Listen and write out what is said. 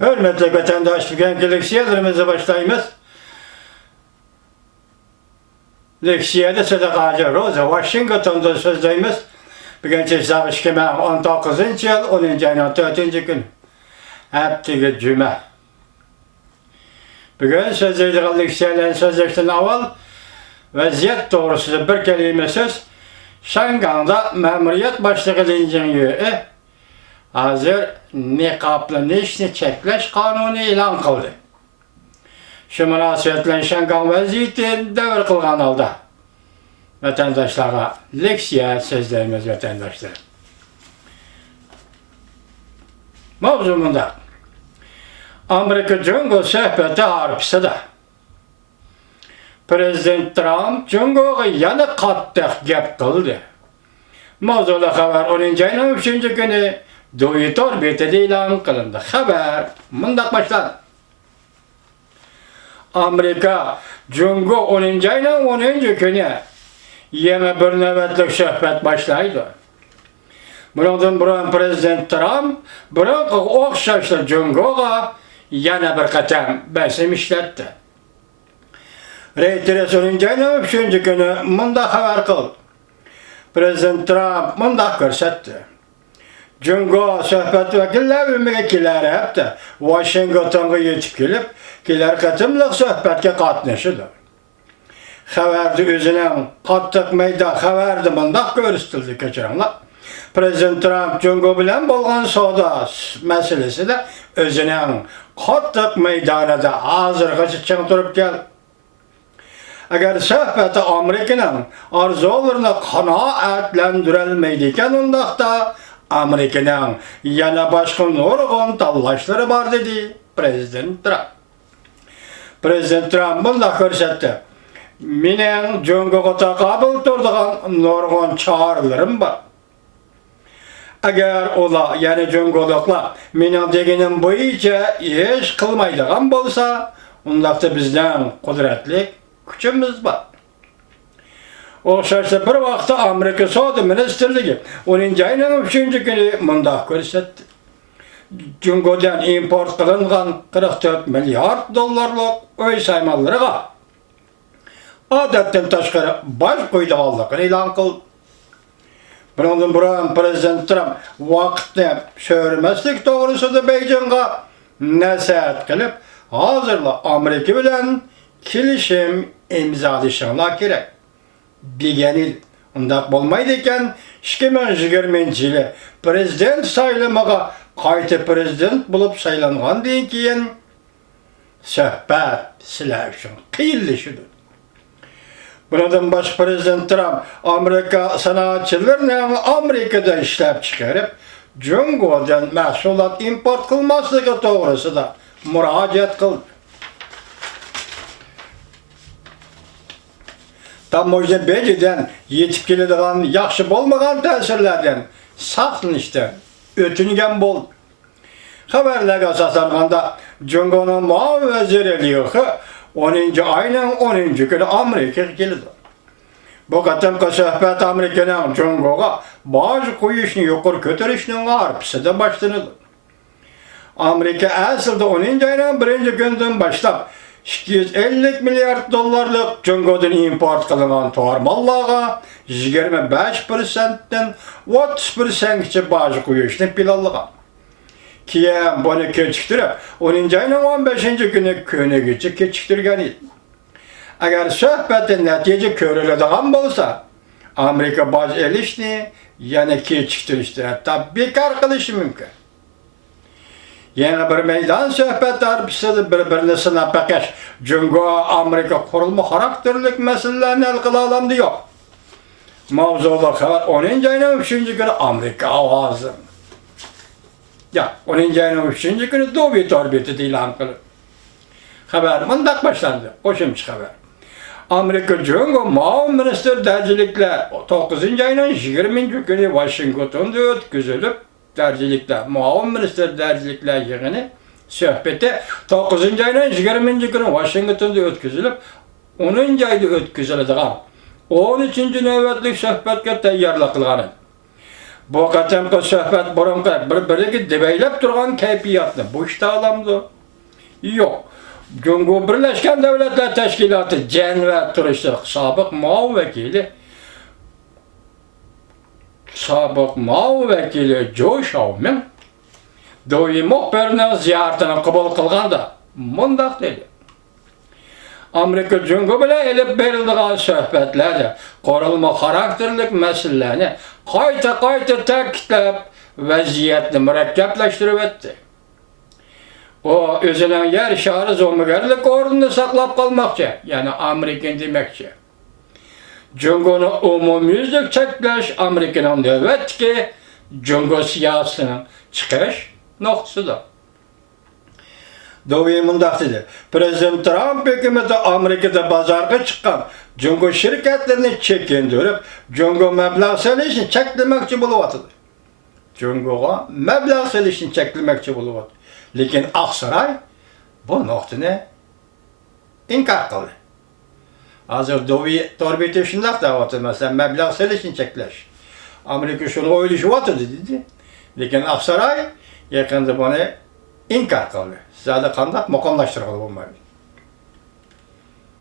Hürmetli vatandaş, bugünkü leksiyalarımıza başlayımız. Leksiyada Sadakacı Rosa Washington'da sözleyimiz. Bugünkü Zavışkeme 19. yıl 10. ayının 4. gün. Heptigi Cuma. Bugün sözleydiği leksiyaların sözleştiğinden avval vaziyet doğrusu bir kelime söz. Şanganda memuriyet başlığı lincinliği hazır niqablı nişni çekleş kanunu ilan kıldı. Şu münasebetle Şangan vaziyeti devir kılgan oldu. Vatandaşlara leksiya sözlerimiz vatandaşlar. Mavzumunda Amerika Jungo sohbeti harpsıda. Prezident Trump Jungo'ga yana qattiq gap qildi. Mavzula xabar 10. ayının 3. günü Doyutor betida e'lon qilindi. Xabar mundaq başlandı. Amerika Jungo 10. ayının 10. günü yana bir navbatlik suhbat boshlaydi. Bundan burun Prezident Trump burunqi o'xshashli Jungo'ga yana bir qatam bosim ishlatdi. Reuters 10. ayının 3. günü mundaq xabar qildi. Prezident Trump mundaq ko'rsatdi. Jungo sohbet vakiller ümüge kiler hep de Washington'a yetip gelip kiler katımlık sohbetke katlaşıdır. Xabarda özünün qattiq meydan xabarda mundaq görüstüldü keçiranlar. Prezident Trump Jungo bilen bolgan savdo meselesi de özünün qattiq meydanida hazırgacha chiqib turib keldi. Agar sohbeti Amerika'nın arzularını qanoatlantirolmaydigan undaqda Amerika'nın yana başka nurgun tallaşları var dedi Prezident Trump. Prezident Trump bunda ko'rsatdi. Mening Jungo'ga taqabul turdigan nurgun çağrılarım var. Agar ular yani Jungo'liklar mening deganim bo'yicha ish qilmaydigan bo'lsa, undaqda bizden kudretli kuchimiz var. O'xshashli bir vaqtda Amerika Savdo Ministerligi 10. ayının 3. günü mundaq ko'rsatdi. Jungo'dan import qilingan 44 milyard dollarlik uy saymanlariga odatdan tashqari boj qo'ydiganligini e'lon qildi. Bundan burun Prezident Trump vaqtni so'ramaslik to'g'risida Beijingga nasihat qilib, hozirla Amerika bilan kelishim imzolashinglar kerak. Deganil undaq bo'lmaydi ekan 2020 yili prezident saylamiga qayta prezident bo'lib saylangandan keyin suhbat sizlar uchun qiyinlashidir. Bundan boshqa Prezident Trump Amerika sanoatchilarini Amerikada ishlab chiqarib, Jungo'dan mahsulot import qilmasligi to'g'risida murojaat qildi. Tamoyda Beji'den yetip keladigan yaxshi bo'lmagan ta'sirlardan saqlanishdan o'tingan bo'ldi. Xabarlarga asoslanganda Jungo'ning muavin vaziri Liu 10. ayının 10. günü Amerika'ga keldi. Bu qatimqi suhbat Amerikaning Jungo'ga boj qo'yishni yuqori ko'tarishning arpsida boshlanadi. Amerika aslida 10. ayının 1. gündən boshlab 250 milyard dollarlık Jungo'dan import kılınan tormallarga 25%'den 30%'çe baj qo'yishni planlagan. Keyin buni kechiktirib 10. ayının 15. günü ko'nigicha kechiktirgan edi. Agar suhbatda natija ko'riladigan bo'lsa, Amerika boj elishni yana kechiktirishni hatto bekor qilishi mumkin. Yeni bir meydan sohbet arpısıda birbirini sınab bakash Jungo Amerika kurulma karakterlik meselelerini el kılalamdı yok. Mavzulu xabar 10. ayının 3. günü Amerika avazı. Ya 10. ayının 3. günü Doyutor betida e'lon qildi. Xabar mundaq başlandı. Qo'shimcha xabar. Amerika Jungo muavin minister darajalilar 9. ayının 20. günü Washington'da o'tkazilib dercilikler, muavin minister dercilikler yığını sohbeti 9. ayının 20. günü Washington'da o'tkazilib, 10. ayda o'tkaziladigan 13. navbatlik sohbatga tayyorlik qilgan. Bu qatamqı söhbət burunqı bir-biriga debeylep durgan kayfiyatni bu işte alamdı. Yok. Cumhur Birleşken Devletler Teşkilatı Cennet Turistlik sabık Mao vekili Joe Xiaoming Doğu muhbirinin ziyaretini kabul kılganda mundaq dedi. Amerika Cumhur bilen elip berildiği söhbetlerde korulma karakterlik meselelerini qayta ta'kidlab vaziyatni murakkablaştırıp etti. O özünün yer şarı zomugerlik ornunu saklap kalmakçı, yani Amerikan demekçi. Cumhur'un umumyüzlük çekleş Amerika'nın nöbetki Cumhur siyasetinin çıkış noktasıdır. Doğu'yu mundaq dedi. Prezident Trump hükümeti Amerika'da bazarga çıkan Cumhur şirketlerini çekindirip Cumhur meblağ selişini çeklemekçi buluvatıdır. Cumhur'a meblağ selişini çeklemekçi buluvatıdır. Lekin Aksaray bu noktunu inkar kıldı. Hazır Doğu'yu torbeti şundaq da vatır. Mesela meblağ selişini çekleş. Amerika şunu oylaşı vatır dedi. Lekin Aksaray yakında bunu inkar kıldı. Zaten kandak mukamlaştırıldı bu mevcut.